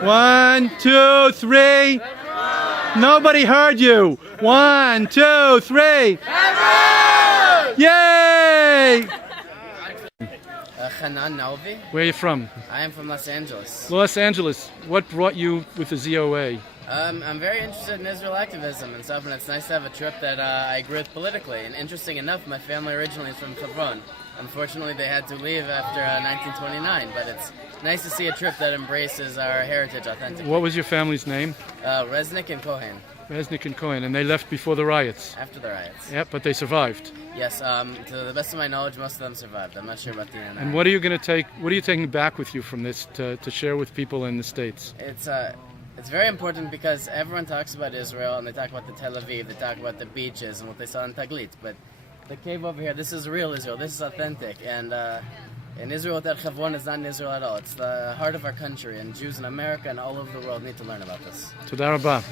1, 2, 3. Nobody heard you. 1, 2, 3. Yay! Hanan Nalvi. Where are you from? I am from Los Angeles. Los Angeles. What brought you with the ZOA? I'm very interested in Israel activism and stuff, and it's nice to have a trip that I agree with politically. And interesting enough, my family originally is from Hebron. Unfortunately, they had to leave after 1929, but it's nice to see a trip that embraces our heritage authentically. What was your family's name? Resnick and Cohen. Resnick and Cohen, and they left before the riots. After the riots. Yep, but they survived. Yes, to the best of my knowledge, most of them survived. I'm not sure about the end. And what are you going to take? What are you taking back with you from this to share with people in the States? It's very important because everyone talks about Israel and they talk about the Tel Aviv, they talk about the beaches and what they saw in Taglit, but the cave over here, this is real Israel, this is authentic, and Israel without Hebron is not in Israel at all. It's the heart of our country, and Jews in America and all over the world need to learn about this. Toda rabah.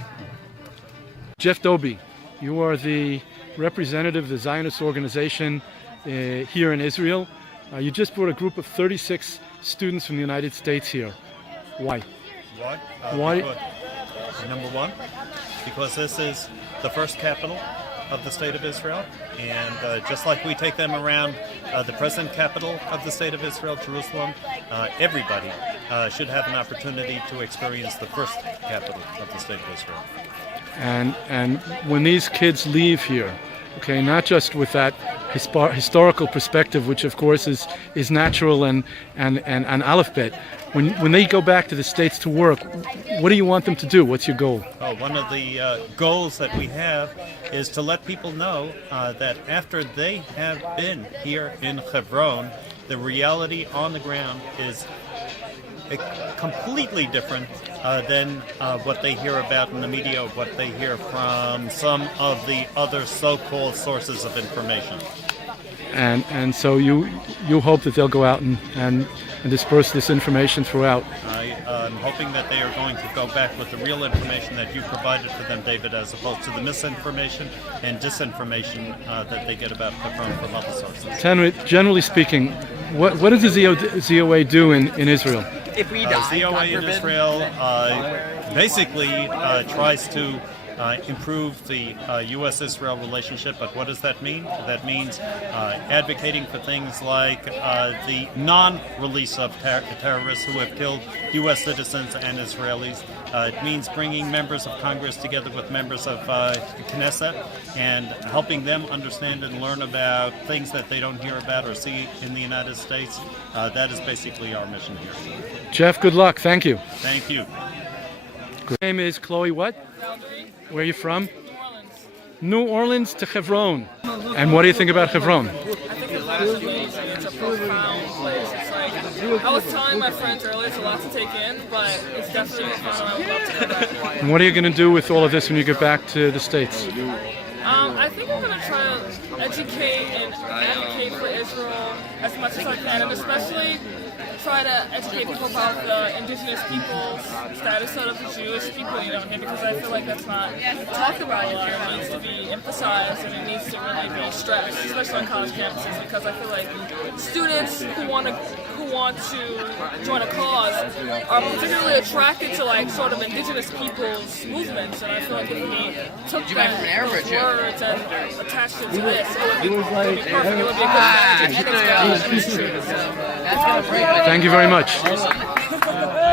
Jeff Dobie, you are the representative of the Zionist organization here in Israel. You just brought a group of 36 students from the United States here. Why? Why? Number one, because this is the first capital of the state of Israel, and just like we take them around the present capital of the state of Israel, Jerusalem, everybody should have an opportunity to experience the first capital of the state of Israel. And when these kids leave here, okay, not just with that historical perspective, which of course is natural and aleph bet, when they go back to the States to work, what do you want them to do? What's your goal? One of the goals that we have is to let people know that after they have been here in Hebron, the reality on the ground is completely different than what they hear about in the media, what they hear from some of the other so-called sources of information. And so you hope that they'll go out and disperse this information throughout. I'm hoping that they are going to go back with the real information that you provided for them, David, as opposed to the misinformation and disinformation that they get about Hebron from other sources. Tanwit, generally speaking, what does the ZOA do in Israel? If we die, ZOA in Israel basically tries to improve the U.S.-Israel relationship, but what does that mean? That means advocating for things like the non-release of terrorists who have killed U.S. citizens and Israelis. It means bringing members of Congress together with members of Knesset and helping them understand and learn about things that they don't hear about or see in the United States. That is basically our mission here. Jeff, good luck. Thank you. Thank you. Your name is Chloe what? Valerie. Where are you from? New Orleans. New Orleans to Hebron. And what do you think about Hebron? I think it's amazing. It's a profound place. It's like, I was telling my friends earlier, it's a lot to take in, but it's definitely fun and I would love to go back. And what are you going to do with all of this when you get back to the States? I think I'm going to try to educate and advocate for Israel as much as I can, and especially try to educate people about the indigenous people's status of the Jewish people, here, because I feel like that's not talked about a lot. It needs to be emphasized and it needs to really be stressed, especially on college campuses, because I feel like students who want to join a cause are particularly attracted to like sort of indigenous people's movements, and I feel like if we took those words and attached it to this, it would be perfect. It would be a good message. That's great. Thank you very much.